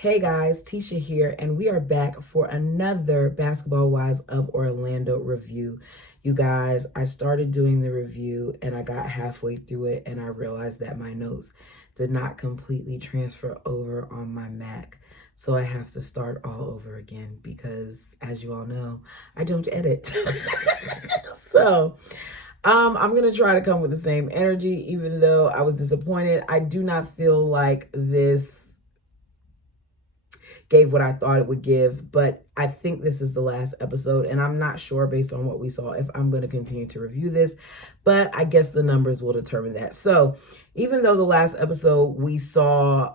Hey guys, Tisha here, and we are back for another Basketball Wives of Orlando review. You guys, I started doing the review and I got halfway through it and I realized that my notes did not completely transfer over on my Mac. So I have to start all over again because, as you all know, I don't edit. so I'm going to try to come with the same energy, even though I was disappointed. I do not feel like this gave what I thought it would give, but I think this is the last episode, and I'm not sure based on what we saw if I'm going to continue to review this, but I guess the numbers will determine that. So even though the last episode we saw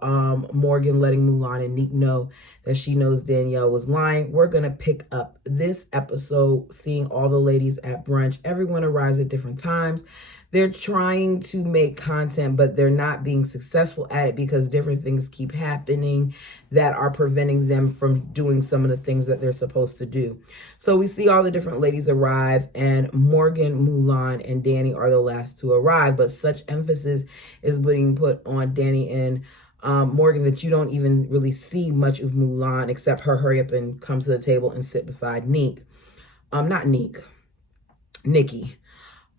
Morgan letting Mulan and Neek know that she knows Danielle was lying, we're going to pick up this episode seeing all the ladies at brunch. Everyone arrives at different times. They're trying to make content, but they're not being successful at it because different things keep happening that are preventing them from doing some of the things that they're supposed to do. So we see all the different ladies arrive, and Morgan, Mulan, and Danny are the last to arrive, but such emphasis is being put on Danny and Morgan that you don't even really see much of Mulan except her hurry up and come to the table and sit beside Nikki.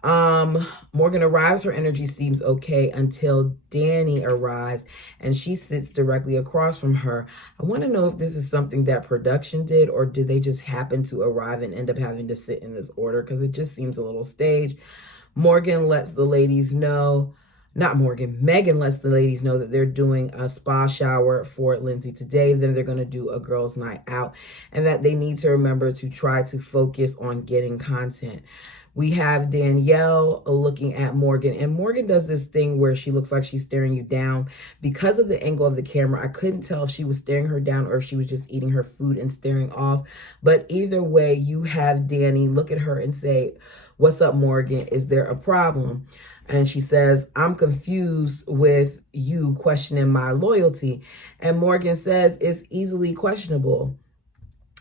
Morgan arrives, her energy seems okay until Danny arrives and she sits directly across from her. I want to know if this is something that production did or did they just happen to arrive and end up having to sit in this order because it just seems a little staged. Megan lets the ladies know that they're doing a spa shower for Lindsay today. Then they're going to do a girls' night out and that they need to remember to try to focus on getting content. We have Danielle looking at Morgan, and Morgan does this thing where she looks like she's staring you down. Because of the angle of the camera, I couldn't tell if she was staring her down or if she was just eating her food and staring off. But either way, you have Danny look at her and say, "What's up, Morgan? Is there a problem?" And she says, "I'm confused with you questioning my loyalty." And Morgan says, "It's easily questionable."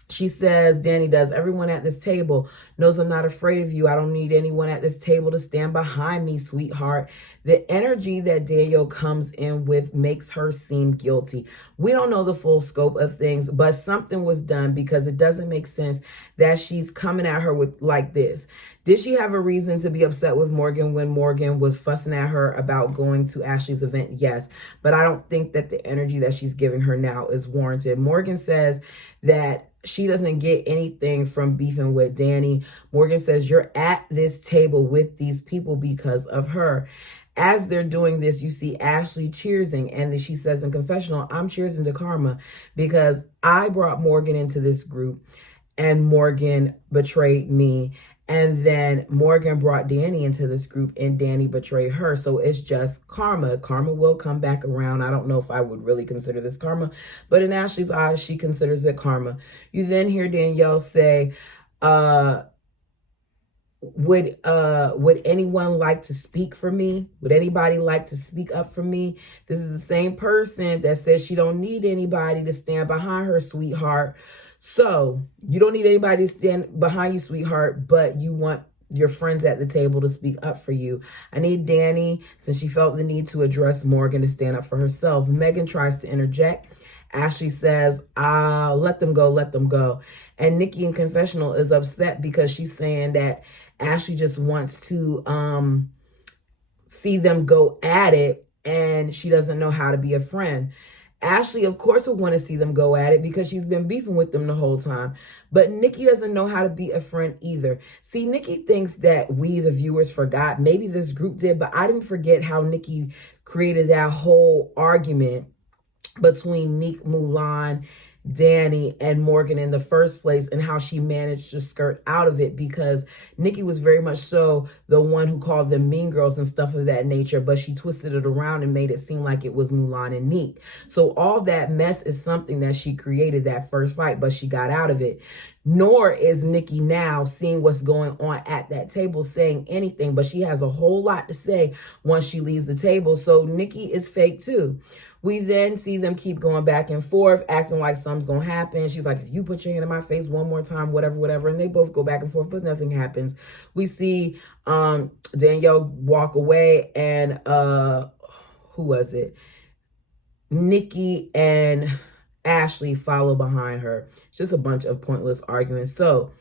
She says, Danny does, "Everyone at this table knows I'm not afraid of you. I don't need anyone at this table to stand behind me, sweetheart." The energy that Danielle comes in with makes her seem guilty. We don't know the full scope of things, but something was done because it doesn't make sense that she's coming at her with like this. Did she have a reason to be upset with Morgan when Morgan was fussing at her about going to Ashley's event? Yes, but I don't think that the energy that she's giving her now is warranted. Morgan says that she doesn't get anything from beefing with Danny. Morgan says, "You're at this table with these people because of her." As they're doing this, you see Ashley cheersing, and then she says in confessional, "I'm cheersing to karma because I brought Morgan into this group and Morgan betrayed me. And then Morgan brought Danny into this group and Danny betrayed her. So it's just karma. Karma will come back around. I don't know if I would really consider this karma, but in Ashley's eyes, she considers it karma." You then hear Danielle say, would anyone like to speak for me? Would anybody like to speak up for me? This is the same person that says she don't need anybody to stand behind her, sweetheart. So you don't need anybody to stand behind you, sweetheart, but you want your friends at the table to speak up for you. I need Danny, since she felt the need to address Morgan, to stand up for herself. Megan tries to interject. Ashley says, let them go, let them go. And Nikki in confessional is upset because she's saying that Ashley just wants to see them go at it and she doesn't know how to be a friend. Ashley, of course, would want to see them go at it because she's been beefing with them the whole time. But Nikki doesn't know how to be a friend either. See, Nikki thinks that we, the viewers, forgot. Maybe this group did, but I didn't forget how Nikki created that whole argument between Neek, Mulan, Danny, and Morgan in the first place and how she managed to skirt out of it because Nikki was very much so the one who called them mean girls and stuff of that nature, but she twisted it around and made it seem like it was Mulan and Neek. So all that mess is something that she created that first fight, but she got out of it. Nor is Nikki now seeing what's going on at that table saying anything, but she has a whole lot to say once she leaves the table. So Nikki is fake too. We then see them keep going back and forth, acting like something's going to happen. She's like, "If you put your hand in my face one more time, whatever, whatever." And they both go back and forth, but nothing happens. We see Danielle walk away and who was it? Nikki and Ashley follow behind her. It's just a bunch of pointless arguments. So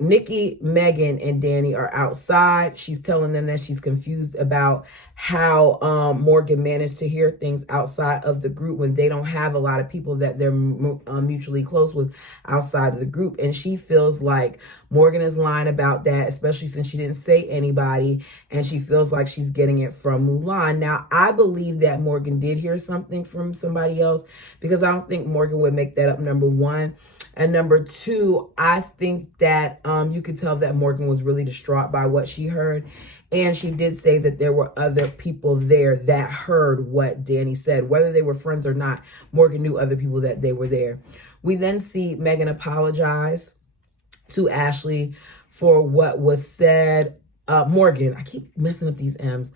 Nikki, Megan, and Danny are outside. She's telling them that she's confused about how Morgan managed to hear things outside of the group when they don't have a lot of people that they're mutually close with outside of the group. And she feels like Morgan is lying about that, especially since she didn't say anybody. And she feels like she's getting it from Mulan. Now, I believe that Morgan did hear something from somebody else, because I don't think Morgan would make that up, number one. And number two, I think that you could tell that Morgan was really distraught by what she heard. And she did say that there were other people there that heard what Danny said. Whether they were friends or not, Morgan knew other people that they were there. We then see Megan apologize to Ashley for what was said. Morgan, I keep messing up these M's.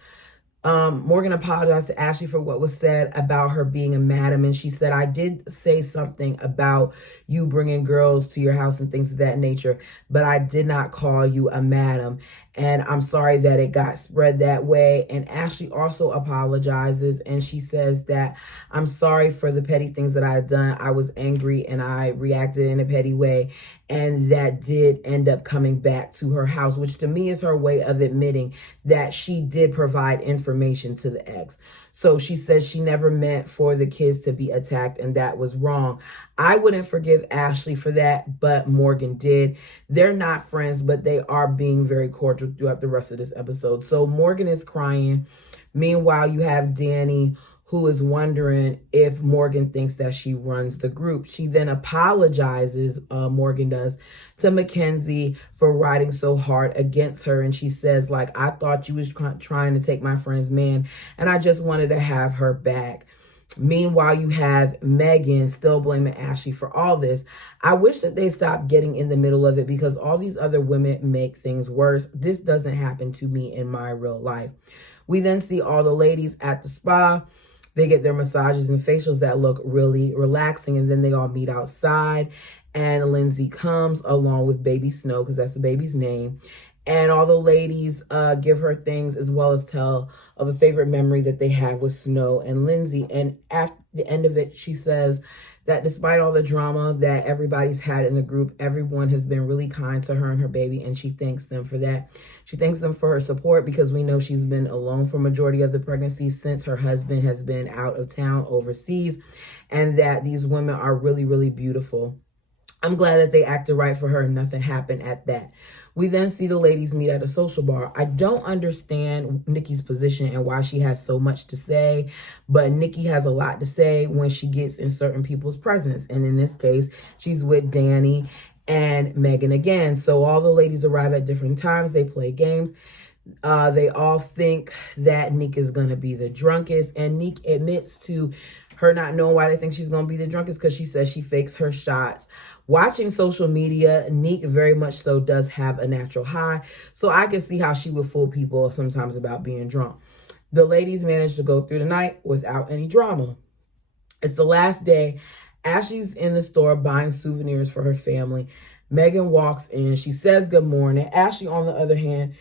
Morgan apologized to Ashley for what was said about her being a madam. And she said, I did say something about you bringing girls to your house and things of that nature, but I did not call you a madam. And I'm sorry that it got spread that way. And Ashley also apologizes. And she says that I'm sorry for the petty things that I had done. I was angry and I reacted in a petty way. And that did end up coming back to her house, which to me is her way of admitting that she did provide information to the ex. So she says she never meant for the kids to be attacked, and that was wrong. I wouldn't forgive Ashley for that, but Morgan did. They're not friends, but they are being very cordial throughout the rest of this episode. So Morgan is crying. Meanwhile, you have Danny, who is wondering if Morgan thinks that she runs the group. She then apologizes, Morgan does, to Mackenzie for riding so hard against her. And she says, like, I thought you was trying to take my friend's man, and I just wanted to have her back. Meanwhile, you have Megan still blaming Ashley for all this. I wish that they stopped getting in the middle of it, because all these other women make things worse. This doesn't happen to me in my real life. We then see all the ladies at the spa. They get their massages and facials that look really relaxing, and then they all meet outside, and Lindsay comes along with baby Snow, because that's the baby's name. And all the ladies give her things, as well as tell of a favorite memory that they have with Snow and Lindsay. And at the end of it, she says that despite all the drama that everybody's had in the group, everyone has been really kind to her and her baby, and she thanks them for that. She thanks them for her support, because we know she's been alone for majority of the pregnancy since her husband has been out of town overseas, and that these women are really, really beautiful. I'm glad that they acted right for her and nothing happened at that. We then see the ladies meet at a social bar. I don't understand Nikki's position and why she has so much to say, but Nikki has a lot to say when she gets in certain people's presence. And in this case, she's with Danny and Megan again. So all the ladies arrive at different times. They play games. They all think that Nick is going to be the drunkest. And Nick admits to her not knowing why they think she's going to be the drunkest, because she says she fakes her shots. Watching social media, Nick very much so does have a natural high. So I can see how she would fool people sometimes about being drunk. The ladies managed to go through the night without any drama. It's the last day. Ashley's in the store buying souvenirs for her family. Megan walks in. She says good morning. Ashley, on the other hand,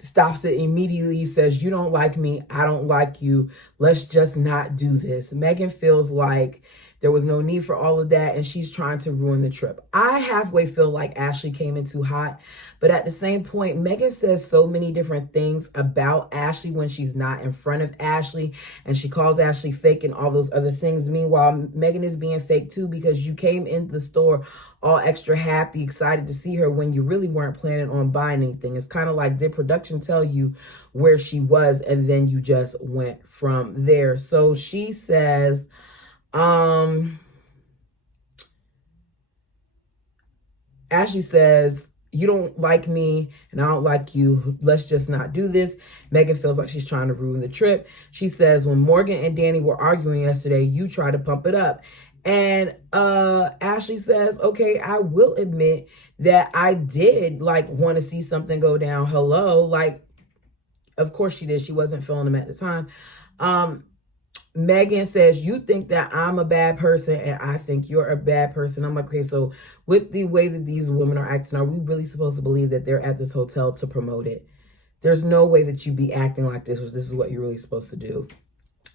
stops it immediately, says, you don't like me, I don't like you, let's just not do this. Megan feels like there was no need for all of that, and she's trying to ruin the trip. I halfway feel like Ashley came in too hot, but at the same point, Megan says so many different things about Ashley when she's not in front of Ashley, and she calls Ashley fake and all those other things. Meanwhile, Megan is being fake too, because you came into the store all extra happy, excited to see her when you really weren't planning on buying anything. It's kind of like, did production tell you where she was, and then you just went from there. So she says, Ashley says, you don't like me and I don't like you. Let's just not do this. Megan feels like she's trying to ruin the trip. She says, when Morgan and Danny were arguing yesterday, you tried to pump it up. And Ashley says, okay, I will admit that I did want to see something go down. Hello. Of course she did. She wasn't feeling them at the time. Megan says, you think that I'm a bad person and I think you're a bad person. I'm like, okay, so with the way that these women are acting, are we really supposed to believe that they're at this hotel to promote it? There's no way that you be acting like this if this is what you're really supposed to do.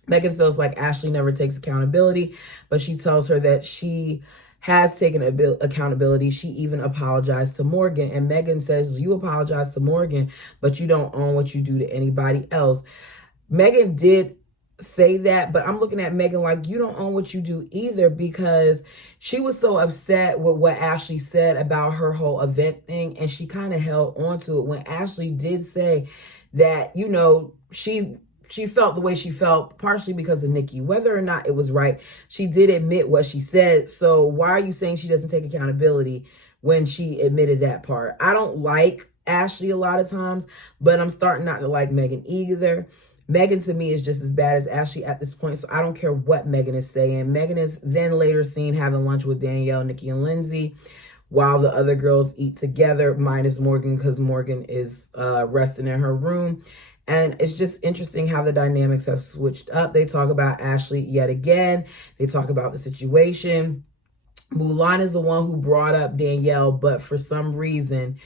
Megan feels like Ashley never takes accountability, but she tells her that she has taken accountability. She even apologized to Morgan. And Megan says, you apologize to Morgan, but you don't own what you do to anybody else. Megan did say that, but I'm looking at Megan like, you don't own what you do either, because she was so upset with what Ashley said about her whole event thing, and she kind of held on to it when Ashley did say that, you know, she felt the way she felt partially because of Nikki. Whether or not it was right, she did admit what she said. So why are you saying she doesn't take accountability when she admitted that part? I don't like Ashley a lot of times, but I'm starting not to like Megan either. Megan to me is just as bad as Ashley at this point, so I don't care what Megan is saying. Megan is then later seen having lunch with Danielle, Nikki, and Lindsay while the other girls eat together, minus Morgan, because Morgan is resting in her room. And it's just interesting how the dynamics have switched up. They talk about Ashley yet again. They talk about the situation. Mulan is the one who brought up Danielle, but for some reason,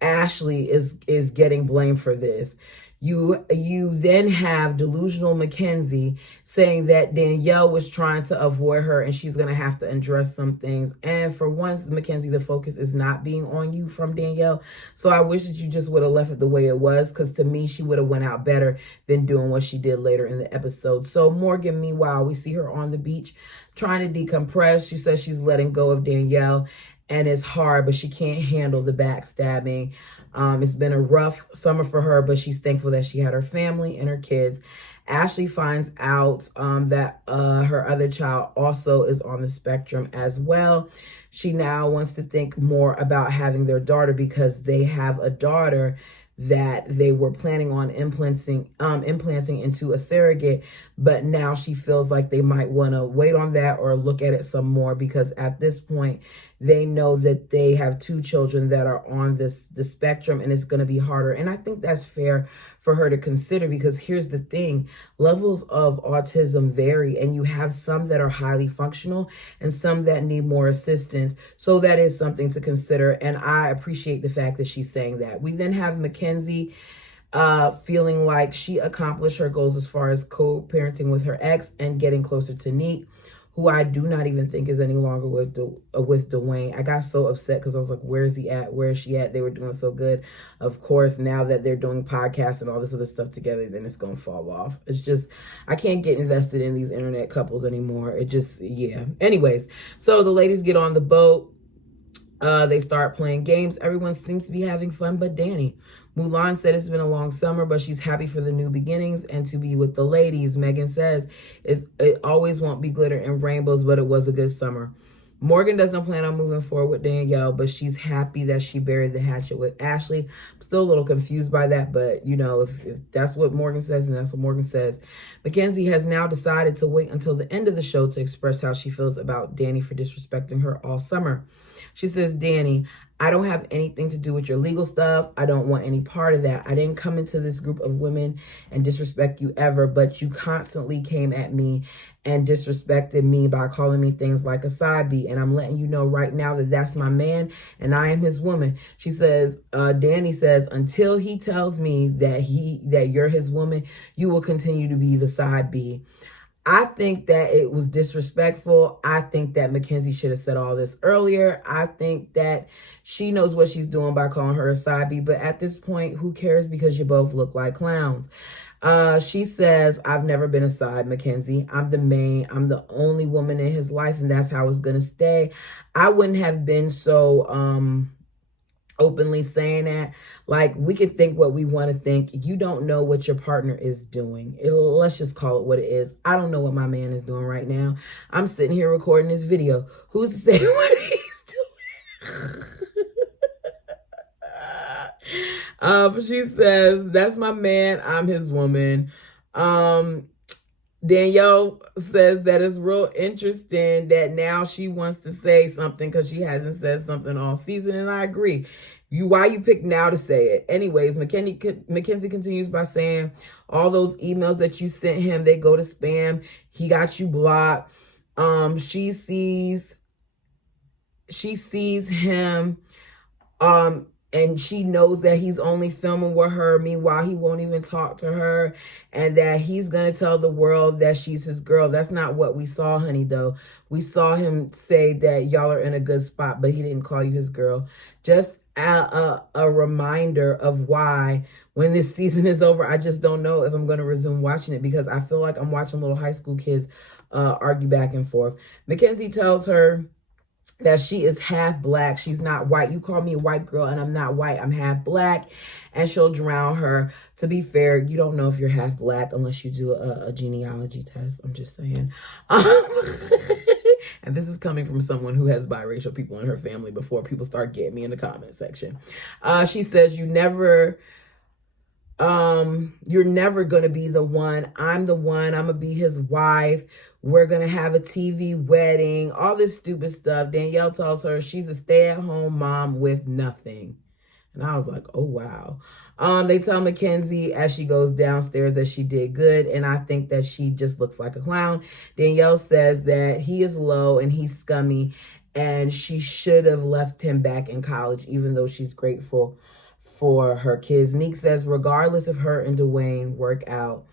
Ashley is getting blamed for this. You then have delusional Mackenzie saying that Danielle was trying to avoid her and she's going to have to address some things. And for once, Mackenzie, the focus is not being on you from Danielle. So I wish that you just would have left it the way it was, because to me, she would have went out better than doing what she did later in the episode. So Morgan, meanwhile, we see her on the beach trying to decompress. She says she's letting go of Danielle and it's hard, but she can't handle the backstabbing. It's been a rough summer for her, but she's thankful that she had her family and her kids. Ashley finds out that her other child also is on the spectrum as well. She now wants to think more about having their daughter, because they have a daughter that they were planning on implanting into a surrogate, but now she feels like they might want to wait on that or look at it some more, because at this point they know that they have two children that are on the spectrum, and it's going to be harder. And I think that's fair for her to consider, because here's the thing, levels of autism vary, and you have some that are highly functional and some that need more assistance. So that is something to consider, and I appreciate the fact that she's saying that. We then have Mackenzie feeling like she accomplished her goals as far as co-parenting with her ex and getting closer to Neek, who I do not even think is any longer with Dwayne. I got so upset because I was like, where is he at? Where is she at? They were doing so good. Of course, now that they're doing podcasts and all this other stuff together, then it's going to fall off. It's just, I can't get invested in these internet couples anymore. It just, yeah. Anyways, so the ladies get on the boat. They start playing games. Everyone seems to be having fun but Danny. Mulan said it's been a long summer, but she's happy for the new beginnings and to be with the ladies. Megan says it always won't be glitter and rainbows, but it was a good summer. Morgan doesn't plan on moving forward with Danielle, but she's happy that she buried the hatchet with Ashley. I'm still a little confused by that, but you know, if that's what Morgan says, and that's what Morgan says. Mackenzie has now decided to wait until the end of the show to express how she feels about Danny for disrespecting her all summer. She says, Danny, I don't have anything to do with your legal stuff. I don't want any part of that. I didn't come into this group of women and disrespect you ever, but you constantly came at me and disrespected me by calling me things like a side B. And I'm letting you know right now that that's my man and I am his woman. She says, Danny says, until he tells me that you're his woman, you will continue to be the side B. I think that it was disrespectful. I think that Mackenzie should have said all this earlier. I think that she knows what she's doing by calling her a side B, but at this point, who cares, because you both look like clowns. She says, I've never been a side, Mackenzie. I'm the main. I'm the only woman in his life, and that's how it's going to stay. I wouldn't have been so openly saying that. Like, we can think what we want to think. You don't know what your partner is doing. Let's just call it what it is. I don't know what my man is doing right now. I'm sitting here recording this video. Who's to say what he's doing? She says, that's my man. I'm his woman. Danielle says that it's real interesting that now she wants to say something because she hasn't said something all season, and I agree. Why you pick now to say it? Anyways, Mackenzie continues by saying, all those emails that you sent him, they go to spam. He got you blocked. She sees him and she knows that he's only filming with her. Meanwhile, he won't even talk to her, and that he's going to tell the world that she's his girl. That's not what we saw, honey, though. We saw him say that y'all are in a good spot, but he didn't call you his girl. Just a reminder of why when this season is over, I just don't know if I'm going to resume watching it, because I feel like I'm watching little high school kids argue back and forth. Mackenzie tells her that she is half black. She's not white. You call me a white girl and I'm not white. I'm half black. And she'll drown her. To be fair, you don't know if you're half black unless you do a genealogy test. I'm just saying. And this is coming from someone who has biracial people in her family before people start getting me in the comment section. She says, you're never going to be the one. I'm the one. I'm going to be his wife. We're going to have a TV wedding, all this stupid stuff. Danielle tells her she's a stay-at-home mom with nothing. And I was like, oh, wow. They tell Mackenzie as she goes downstairs that she did good, and I think that she just looks like a clown. Danielle says that he is low and he's scummy, and she should have left him back in college, even though she's grateful for her kids. Neek says regardless if her and Dwayne work out,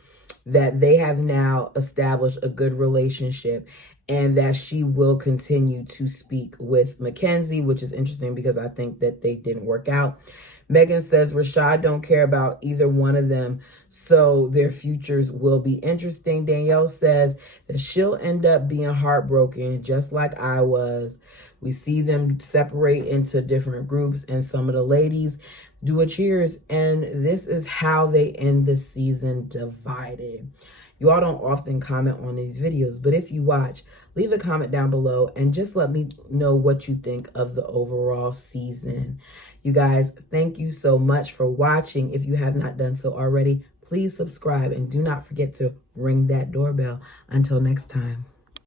that they have now established a good relationship, and that she will continue to speak with Mackenzie, which is interesting because I think that they didn't work out. Megan says Rashad don't care about either one of them, so their futures will be interesting. Danielle says that she'll end up being heartbroken just like I was. We see them separate into different groups, and some of the ladies do a cheers, and this is how they end the season, divided. You all don't often comment on these videos, but if you watch, leave a comment down below and just let me know what you think of the overall season. You guys, thank you so much for watching. If you have not done so already, please subscribe and do not forget to ring that doorbell. Until next time.